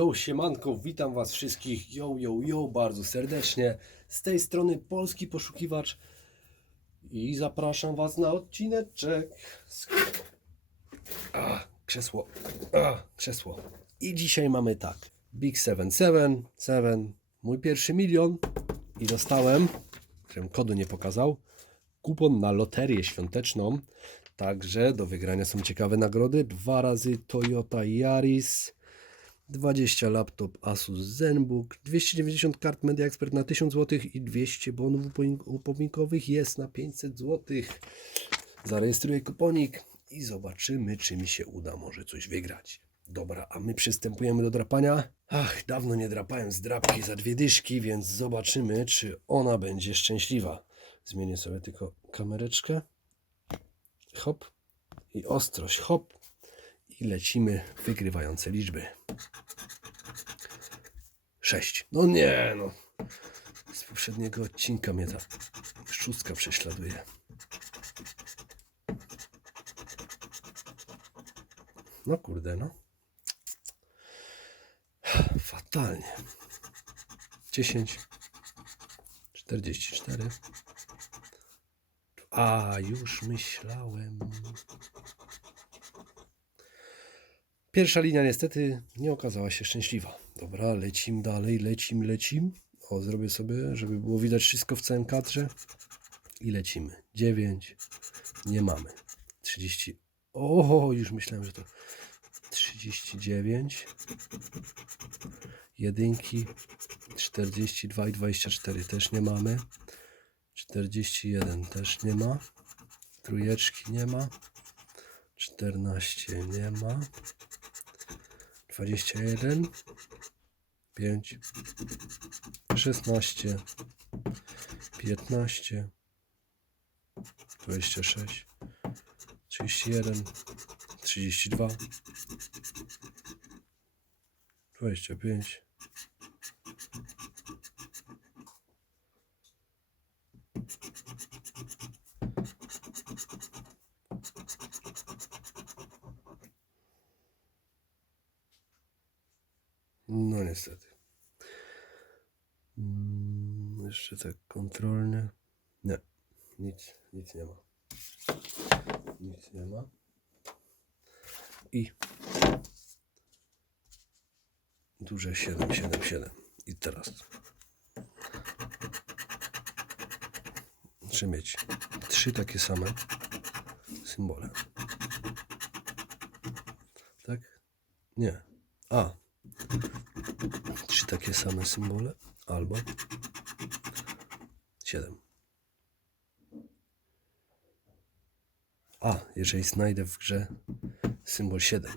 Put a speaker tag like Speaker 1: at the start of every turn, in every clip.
Speaker 1: Yo, siemanko, witam was wszystkich, yo, yo, yo, bardzo serdecznie. Z tej strony Polski Poszukiwacz i zapraszam was na odcineczek. A, krzesło, a, krzesło. I dzisiaj mamy tak, Big 77, 7, mój pierwszy milion i dostałem, żebym kodu nie pokazał, kupon na loterię świąteczną. Także do wygrania są ciekawe nagrody. Dwa razy Toyota Yaris, 20 laptop Asus ZenBook, 290 kart Media Expert na 1000 zł i 200 bonów upomink- upominkowych jest na 500 zł. Zarejestruję kuponik i zobaczymy, czy mi się uda może coś wygrać. Dobra, a my przystępujemy do drapania. Ach, dawno nie drapałem z drapki za dwie dyszki, więc zobaczymy, czy ona będzie szczęśliwa. Zmienię sobie tylko kamereczkę. Hop. I ostrość. Hop. I lecimy wygrywające liczby. 6. No nie, no. Z poprzedniego odcinka mnie ta szóstka prześladuje. No kurde, no. Fatalnie. 10. 44. A, już myślałem. Pierwsza linia niestety nie okazała się szczęśliwa. Dobra, lecim dalej, lecim, lecim. O, zrobię sobie, żeby było widać wszystko w całym kadrze. I lecimy. 9. Nie mamy. 30. O, już myślałem, że to 39. Jedynki 42 i 24 też nie mamy. 41 też nie ma. Trójeczki nie ma. 14 nie ma. 21 5 16 15 26 31 32 25 No niestety. Mm, jeszcze tak kontrolnie. Nie, nic, nic nie ma. Nic nie ma. I duże 7, 7, 7. I teraz muszę mieć trzy takie same symbole. Tak? Nie. A, trzy takie same symbole albo 7. A, jeżeli znajdę w grze symbol 7.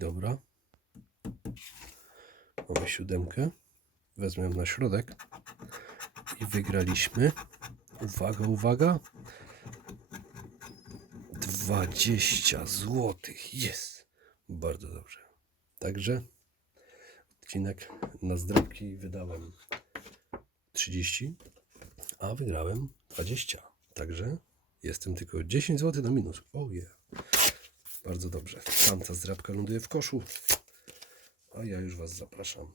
Speaker 1: Dobra. Mamy siódemkę. Wezmę na środek. I wygraliśmy. Uwaga, uwaga. 20 złotych. Jest. Bardzo dobrze. Także odcinek na zdrabki wydałem 30, a wygrałem 20. Także jestem tylko 10 zł na minus. Oh yeah. Bardzo dobrze. Tamta zdrabka ląduje w koszu. A ja już Was zapraszam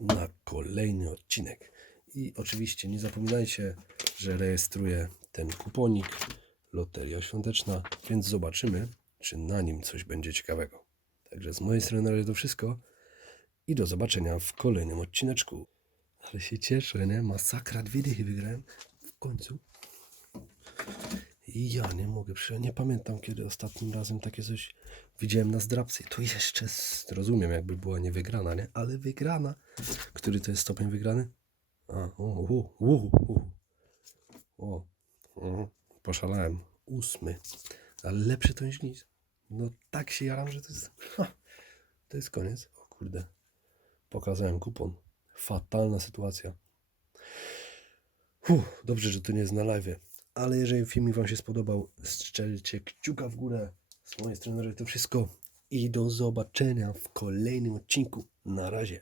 Speaker 1: na kolejny odcinek. I oczywiście nie zapominajcie, że rejestruję ten kuponik Loteria Świąteczna, więc zobaczymy, czy na nim coś będzie ciekawego. Także z mojej strony na razie to wszystko i do zobaczenia w kolejnym odcineczku. Ale się cieszę, nie? Masakra, dwie dychy wygrałem w końcu. I ja nie mogę, nie pamiętam kiedy ostatnim razem takie coś widziałem na zdrabce. To jeszcze rozumiem, jakby była nie wygrana, nie? Ale wygrana. Który to jest stopień wygrany? A, u. O, o, poszalałem. Ósmy. Ale lepszy to niż nic. No tak się jaram, że to jest... Ha, to jest koniec. O kurde. Pokazałem kupon. Fatalna sytuacja. Dobrze, że to nie jest na live. Ale jeżeli filmik Wam się spodobał, strzelcie kciuka w górę. Z mojej strony to wszystko. I do zobaczenia w kolejnym odcinku. Na razie.